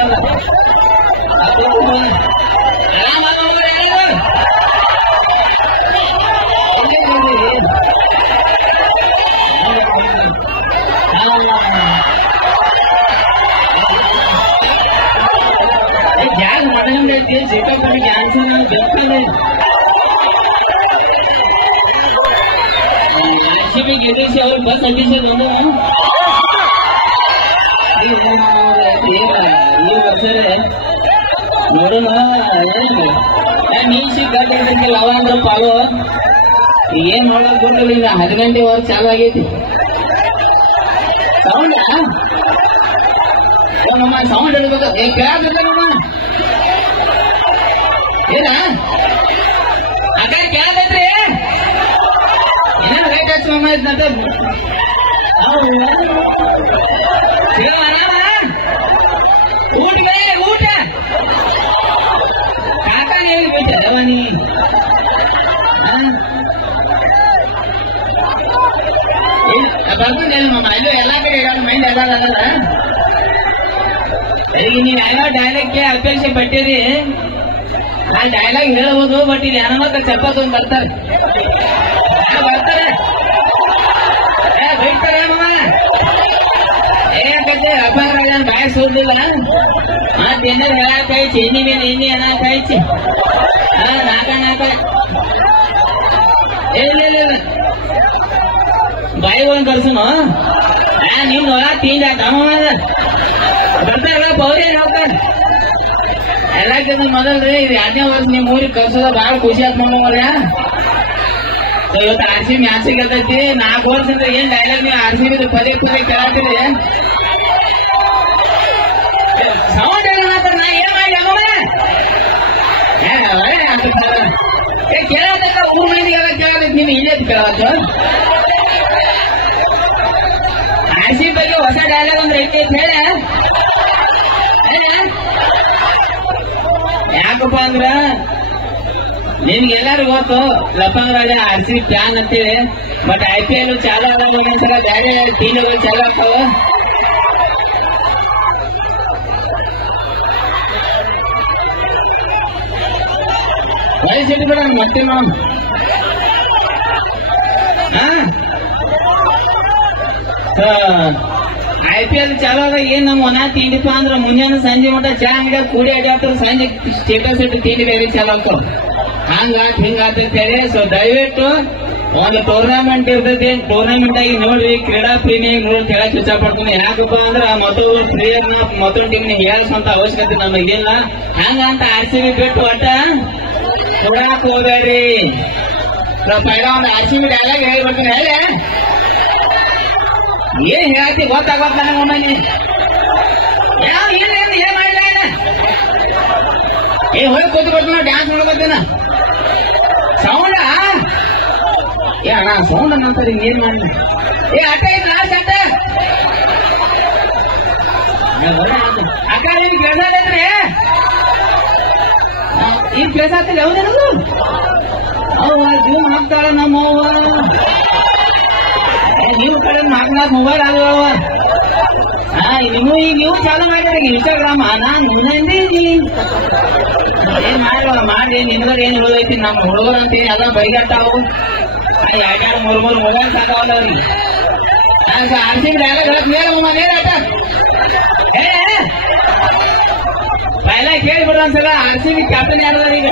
ಅಲ್ಲ ಜಾಗ ಮಟೈತಿ ಸಿಕ್ಕಾಪಟ್ಟೆ ಕ್ಯಾನ್ಸರ್ ಗೆಲ್ತಾನೆ ಗೆಲ್ಲಿಸಿ ಅವ್ರು ಬಸ್ ಅಂಟಿಸೋದು ಈ ವರ್ಷರೇ ನೋಡೋಣ ನೀಸಿ ಗಂಟೆ ಲವ ಅಂದ್ರ ಪಾಲು ಏನ್ ನೋಡಕ್ ಗೊತ್ತಿಲ್ಲ ಈಗ 10 ಗಂಟೆ ಹೊರ ಚಾಲು ಆಗೈತಿ ಸೌಂಡ್ ನಮ್ಮ ಸೌಂಡ್ ಹಿಡ್ಬೇಕು ಕೇಳಾಕತ್ತಮ್ಮ ಏನ ಆ ಕಡೆ ಕೇಳಾಕತ್ರಿ ಏನಾರ ರೇಟ್ ಹಚ್ಚಮ್ಮ ಇದ್ನಂತ ಊಟ ಊಟ ಕಾಕ ಹೇಳಿ ಬಿಟ್ಟದವ ನೀ ಬರ್ತಿದ್ದೇನಮ್ಮ ಅಲ್ಲೂ ಎಲ್ಲಾ ಕಡೆ ಹೇಳೋದು ಮೈಂಡ್ ಅದಲ್ಲ ಈಗ ನೀವು ಏನೋ ಡೈಲಾಗ್ಗೆ ಅಪೇಕ್ಷೆ ಪಟ್ಟಿರಿ ನಾ ಡೈಲಾಗ್ ಹೇಳ್ಬೋದು ಬಟ್ ಇಲ್ಲಿ ಹೆಣ್ಮಕ್ಳು ಚಪ್ಪತ್ತೊಂದು ಬರ್ತಾರೆ ಬೈತಾರೆ ಏನಕ್ಕಂತೆ ಅಪ್ಪಂಗ ಬಾಯ ಸೋದಿಲ್ಲ ಮತ್ತೇನಾರು ಹೇಳಕ್ಕಾಯ್ತು ಎಣ್ಣಿ ಮೇಲೆ ಎಣ್ಣೆ ಅನ್ನಕ್ಕಾಯ್ತು ನಾಕ ಇಲ್ಲ ಬಾಯಿ ಒಂದ್ ಕಳ್ಸನು ನಿಮ್ ತೀನ್ ತಮ್ಮ ಬರ್ತಾರಲ್ಲ ಪೌರಿ ಹೋಗ್ತಾರ ಎಲ್ಲಕ್ಕಿಂತ ಮೊದಲ್ರಿ ಇದು 2ನೇ ವರ್ಷ ನಿಮ್ ಊರಿಗೆ ಕಳ್ಸೋದ ಬಾಳ ಖುಷಿ ಆತ್ ನೋಡ್ರಿ ಇವತ್ತು RCB ಮ್ಯಾಚ್ ಗೆಲ್ತೈತಿ 4 ವರ್ಷ ಅಂದ್ರೆ ಏನ್ ಡೈಲಾಗ್ ನೀವು RCB ಪದೇ ಪದೇ ಕೇಳಾತೀರಿ ಸೌಂಡ್ ಏನಾಗ್ತಾರ ನಾ ಏನ್ ಮಾಡಿ ಕೇಳೋದಕ್ಕ ಊರ್ ಮಂದಿಗೆಲ್ಲ ಕೇಳೋದಕ್ಕೆ ನೀವು ಇಲ್ಲೇ ಕೇಳೋದು RCB ಬಗ್ಗೆ ಹೊಸ ಡೈಲಾಗ್ ಅಂದ್ರೆ ಐತಿ ಅಂತ ಹೇಳ ಯಾಕಪ್ಪ ಅಂದ್ರ ನಿಮ್ಗೆಲ್ಲಾರು ಗೊತ್ತು ಲಪಂಗ ರಾಜ RCB ಫ್ಯಾನ್ ಅಂತೇಳಿ ಬಟ್ IPL ಚಾಲು ಆದಾಗ ಒಂದೊಂದ್ಸಲ ಬೇರೆ ಟೀಮ್ಗಳು ಚಾಲು ಆಗ್ತಾವ ವಯಸ್ಸಿಟ್ಟು ಬಿಡ ಮತ್ತೆ ನಾವು IPL ಚಾಲು ಆದಾಗ ಏನ್ ನಮ್ ಒಣ ತಿಂಡಿಪ್ಪ ಅಂದ್ರ ಮುಂಜಾನೆ ಸಂಜೆ ಮಟ್ಟ ಚಾ ಅಂಗಡಿಯಾಗ ಕೂಡಿ ಅಡ್ಯಾಡ್ತಾರ ಸಂಜೆ ಸ್ಟೇಟಸ್ ಇಟ್ಟು ತಿಂಡಿ ಬೇರೆ ಚಾಲು ಆಗ್ತಾವ ಹಂಗಾತ್ ಹಿಂಗಾತ ಹೇಳಿ ಸೊ ದಯವಿಟ್ಟು ಒಂದು ಟೂರ್ನಮೆಂಟ್ ಇರ್ತೈತಿ ಟೂರ್ನಮೆಂಟ್ ಆಗಿ ನೋಡ್ರಿ ಕ್ರೀಡಾ ಪ್ರೇಮಿ ನೋಡಿ ಕೇಳಕ್ ಇಷ್ಟ ಪಡ್ತೀನಿ ಯಾಕಪ್ಪ ಅಂದ್ರ ಮತ್ತೊಬ್ಬರು ಪ್ಲೇಯರ್ನ ಮತ್ತೊಂದು ಟೀಮ್ನ ಹೇಳಸಂತ ಅವಶ್ಯಕತೆ ನಮಗಿಲ್ಲ ಹಂಗಂತ RCB ಬಿಟ್ಟು ಒಟ್ಟ ನೋಡಕ್ ಹೋಗ್ಬೇಡ್ರಿ ಪೈಲ ಒಂದು RCB ಡೈಲಾಗ್ ಹೇಳ್ಬಿಡ್ತೀನಿ ಹೇಳಿ ಏನ್ ಹೇಳತ್ತಿ ಗೊತ್ತಾಗತ್ತ ನನಗೆ ಒಮ್ಮೆ ಯಾವ ಏನ್ ಮಾಡಿಲ್ಲ ಹೋಗಿ ಕೂತ್ಕೊಡ್ತೀನ ಡ್ಯಾನ್ಸ್ ಮಾಡ್ಕೊತೀನ ಸೌಂಡ ಅಣ್ಣ ಸೌಂಡ್ ಅನ್ನಂತಾರೆ ಏನ್ ಮಾಡಿಲ್ಲ ಅಟ್ಟ ಐತಿ ಲಾಸ್ಟ್ ಅಟ್ಟ ಅಕ್ಕ ನಿಮ್ಗೆ ಕೆಲಸ ಐತ್ರಿ ಈಗ ಕೆಲಸ ಆಗ್ತಿಲ್ಲ ಯಾವ್ದೇನದು ಜೀವನ ಹಾಕ್ತಾಳ ನಮ್ಮವ್ವ ನೀವು ಕಡೆ 4 ಮೊಬೈಲ್ ಆಗುವ ನೀವು ಚಾಲು ಮಾಡಿದ್ರೆ ಇನ್ಸ್ಟಾಗ್ರಾಮ್ ನಾನ್ ಮುಂದಿದ್ದೀನಿ ಏನ್ ಮಾಡ್ರಿ ನಿಮ್ದ್ರ ಏನ್ ಉಳಿದೈತಿ ನಮ್ಮ ಹುಡುಗರು ಅಂತೀನಿ ಅದ ಬೈಗಾಡ್ತಾವು 2-3 ಮೊಬೈಲ್ ಸಾಕಾವಲ್ಲ ಅವ್ರಿಗೆ RCB ಪೈಲ ಕೇಳ್ಬಿಡು ಒಂದ್ಸಲ RCB ಕ್ಯಾಪ್ಟನ್ ಯಾರದಾರ ಈಗ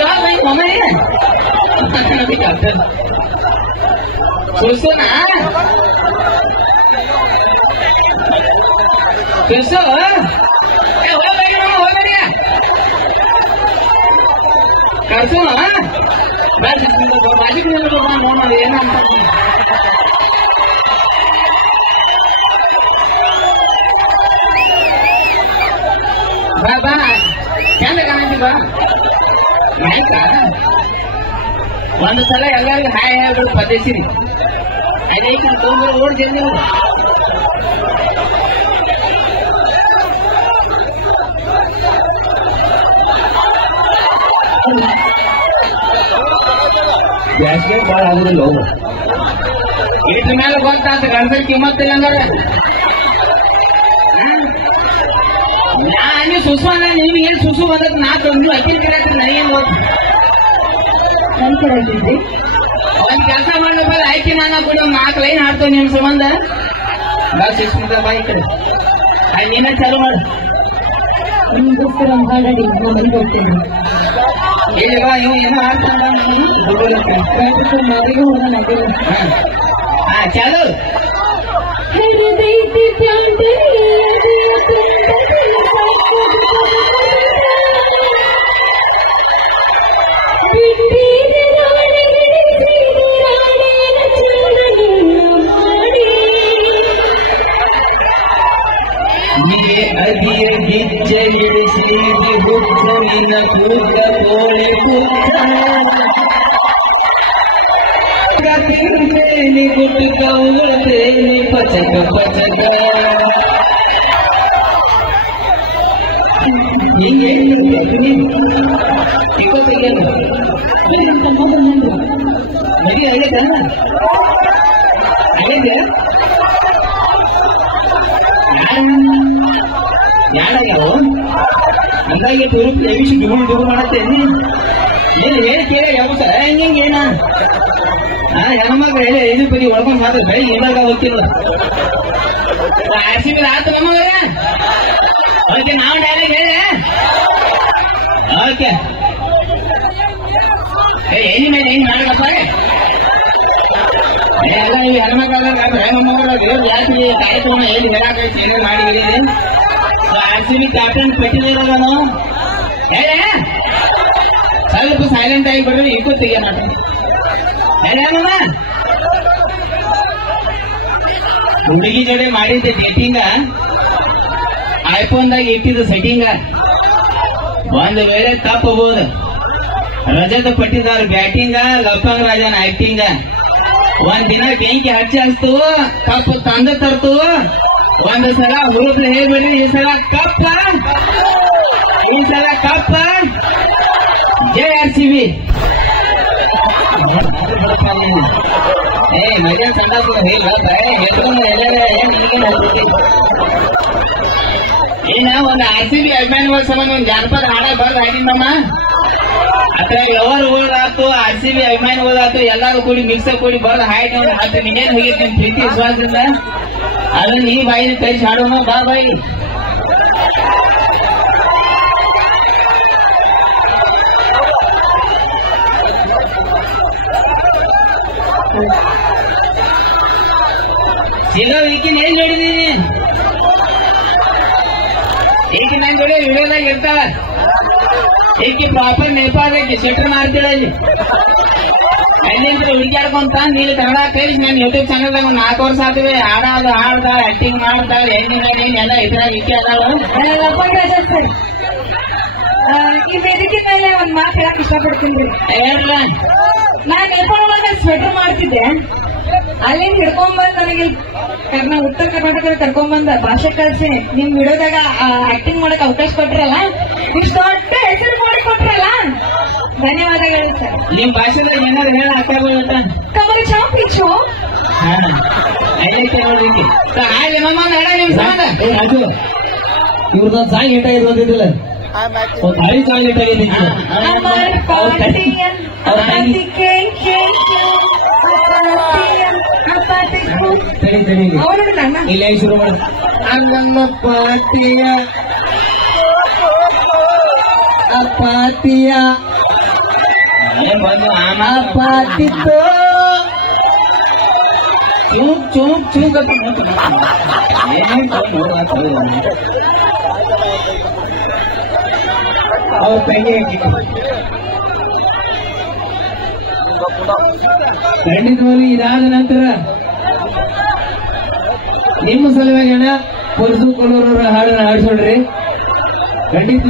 ಯಾವಾಗ ಬೈಕ್ ಮೊಮ್ಮನೆ ಕ್ಯಾಪ್ಟನ್ ಸುರ್ಸುನಾ ಸುರ್ಸು ಹೋಗ್ಬೇಡಿ ಕರ್ಸು ಬಾಜಿ ನೋಡ ಏನಂತ ಬಾ ಚಂದ ಕಾಣಂತಿ ಬಾ ಆಯ್ತಾ ಒಂದು ಸಲ ಎಲ್ಲರಿಗೂ ಹಾಯ್ ಹೇಳ್ಬಿಡು ಪದೇಶಿರಿ ಅದೈತೆ ತೊಂದ್ರೆ ಓಡ್ ಜಲ್ದಿ ಬ್ಯಾಸ್ಗೆ ಬಾಳ ಆಗುದಿಲ್ಲ ಅವು ಇದ್ರ ಮೇಲೆ ಗೊತ್ತಾತ ಗಂಡಸರ ಕಿಮ್ಮತ್ತಿಲ್ಲ ಹಂಗಾರ ನೀವು ಸುಸ್ವಾನ ನೀವು ಏನ್ ಸುಸು ಬಂದದ್ ನಾ ತಂದು ಅಕ್ಕಿನ ಗಿರಾಕ ನನಗೇನ್ ಗೊತ್ತು ಒಂದ್ ಕೆಲಸ ಮಾಡ್ಬೇಕಲ್ಲ ಆಯ್ಕೆ ನಾನು ಕೂಡ 4 ಲೈನ್ ಆಡ್ತೇವೆ ನಿಮ್ ಸಂಬಂಧ ಬಸ್ ಇಷ್ಟ ಬೈಕ್ ನೀನ ಚಾಲು ಮಾಡು ನಿಮ್ಗೋಸ್ಕರ ಮಾತಾಡಿ ನಾನು ಹೋಗ್ತೇನೆ ಈಗ ಇವ್ ಏನೋ ಆಡ್ತಾನ ಮನೆಗೆ ಹೋಗೋಣ ಹಾ ಚಾಲು ಅದಿಯ ಗಿಜ್ಜಲಿಸಿ ಹುಚ್ಚನಿನ ಕೂತ ಕೋಳೆ ಪುತ್ತೇನಿ ಗುಟ್ಟು ಕೌಳೇನಿ ಪಚಕ ಪಚಕ ಹಿಂಗೆ ಇಪ್ಪತ್ತೈದು ಮದುವೆ ಆಗೈತ ಆಗೈತೆ ಯಾರಾಗ್ಯಾವ ಹಂಗಾಗಿ ಎಬಿಸಿ ಡುಗು ಮಾಡತ್ತೇನಿ ಏನು ಹೇಳಿ ಕೇಳಿ ಯಾವ ಹೆಂಗೆ ಏನ ಹೆಣ್ಮಕ್ಳು ಹೇಳಿ 5 ಪದಿ ಒಳ್ಕೊಂಡ್ ಮಾತ್ರ ಬೆಳಿ ಇವಾಗ ಗೊತ್ತಿಲ್ಲ RCB ಆಯ್ತು ನಮಗ ಓಕೆ ನಾವು ಡೈರೆಕ್ಟ್ ಹೇಳಿ ಓಕೆ ಎಲ್ಲಿ ಮೇಲೆ ಹೆಂಗ್ ಮಾಡಪ್ಪ ಎಲ್ಲ ಈ ಹೆಣ್ಮಕ್ಳ ದೇವ್ರ ಜಾಸ್ತಿ ಕಾರ್ಯಕ್ರಮ ಎಲ್ಲಿ ಹೇಳಾಕೈತಿ ಏನೇ ಮಾಡಿ RCB ಕ್ಯಾಪ್ಟನ್ ಪೆಟ್ಟಿರೋದನು ಹೇಳ ಸ್ವಲ್ಪ ಸೈಲೆಂಟ್ ಆಗಿ ಬಿಡ್ರಿ ಇಕ್ಕೂ ತೆಗಿಯೋಣ ಹೇಳಮ್ಮ ಹುಡುಗಿ ಜೊತೆ ಮಾಡಿದ್ದೆ ಡೇಟಿಂಗ ಐಫೋನ್ದಾಗ ಇಟ್ಟಿದ್ದು ಸೆಟ್ಟಿಂಗ ಒಂದು ವೇಳೆ ತಪ್ಪಬಹುದು ರಜತ ಪಟ್ಟಿದಾರ ಬ್ಯಾಟಿಂಗ ಲಪ್ಪಂಗ ರಾಜನ ಆಕ್ಟಿಂಗ ಒಂದ್ ದಿನ ಬೆಂಕಿ ಹಚ್ಚು ಕಪ್ಪು ತಂದ ತರ್ತು ಒಂದು ಸಲ ಹುಡುಗ್ರು ಹೇಳ್ಬಿಡ್ರಿ ಈ ಸಲ ಕಪ್ಪ ಜೈ RCB ಮಜಾ ಸಂಡ ಏನ ಒಂದು RCB ಅಭಿಮಾನಿಗಳ ಸಲ ಒಂದ್ ಜಾನಪದ ಹಾಡ ಬರ್ದು ಹಾಡಿನಮ್ಮ ಅದ್ರ ಲವರ್ ಹೋದಾತು RCB ಅಭಿಮಾನಿ ಹೋದಾತು ಎಲ್ಲಾರು ಕೂಡಿ ಮಿಕ್ಸರ್ ಕೂಡಿ ಬರ್ದು ಹಾಡಿ ಒಂದು 10 ನಿನ್ನೇನು ಹೋಗಿತ್ತು ನಿಮ್ ಪ್ರೀತಿ ವಿಶ್ವಾಸದಿಂದ ಅದನ್ನ ನೀ ಬಾಯಿನ ಕೈ ಹಾಡೋಣ ಬಾ ಬಾಯಿ ಸಿಗೋ ಈಕಿನ ಏನ್ ನೋಡಿದೀನಿ ಈಕಿ ನನ್ ಜೋಡಿ ವಿಡಿಯೋದಾಗ ಇರ್ತಾವ ಈಕಿ ಪ್ರಾಪರ್ ನೇಪಾಳಕ್ಕೆ ಶೆಟ್ರ್ ಮಾಡ್ತೀಳ ಅಲ್ಲಿ ಅಲ್ಲಿಂದ ಹುಡುಕ್ಯಾಡ್ಕೊಂತ ನೀನು ಕನ್ನಡ ಕಲಿಸಿ ನನ್ನ ಯೂಟ್ಯೂಬ್ ಚಾನಲ್ದಾಗ ಒಂದು 4 ವರ್ಷ ಆಗ್ತದೆ ಹಾಡ್ತಾಳ ಆಕ್ಟಿಂಗ್ ಮಾಡ್ತಾಳ ಹೆಣ್ಣಿನ ಎಲ್ಲ ಇದ್ರಾಗ ಇಕ್ಕೆ ಅದಾವ ಈ ವೇದಿಕೆ ಮೇಲೆ ಒಂದ್ ಮಾತು ಹೇಳಕ್ ಇಷ್ಟಪಡ್ತೀನಿ ಹೇಳ್ರ ನಾನ್ ನೇಪಾಳ ಸ್ವೆಟರ್ ಮಾಡ್ತಿದ್ದೆ ಅಲ್ಲಿಂದ ಹಿಡ್ಕೊಂಡ್ಬಂದ್ ನನಗೆ ಉತ್ತರ ಕರ್ನಾಟಕದಲ್ಲಿ ಕರ್ಕೊಂಡ್ಬಂದ ಭಾಷೆ ಕಲ್ಸಿ ನಿಮ್ ವಿಡಿಯೋದಾಗ ಆಕ್ಟಿಂಗ್ ಮಾಡಕ್ ಅವಕಾಶ ಕೊಟ್ರಲ್ಲ ಇಷ್ಟು ದೊಡ್ಡ ಹೆಸರು ಮಾಡಿ ಕೊಟ್ರಲ್ಲ ಧನ್ಯವಾದಗಳು ಸರ್ ನಿಮ್ ಭಾಷೆದಾಗ ಏನಾರು ಹೇಳ ಹಾಕೋತ ಕಮಲ ಚಾಪಿಚ್ಚು ಹಾಗೆ ನಮ್ಮ ಹೇಳ ನಿಮ್ ಸಂಬಂಧ ರಾಜು ಇವ್ರದ ಸಾಂಗ್ ಏಟ ಇರೋದಿಲ್ಲ ಒಂದು ಹಳಿ ಸಾಂಗ್ ಏಟಾಗಿದೆ ಇಲ್ಲ ಶುರು ಮಾಡಿ ನಮ್ಮ ಪಾತಿಯ ಅಪಾತಿಯ ಅಪಾತಿತ್ತು ಚೂಕ್ ಚೂಕ್ ಚೂಕ್ ಅವ್ರ ತಂಗಿ ಖಂಡಿತವಾಗ್ಲೂ ಇದಾದ ನಂತರ ನಿಮ್ಮ ಸಲುವಾಗಿ ಪೊಲೀಸು ಕೊಲ್ಲೂರವರ ಹಾಡನ್ನ ಹಾಡಿಸೋಡ್ರಿ ಖಂಡಿತ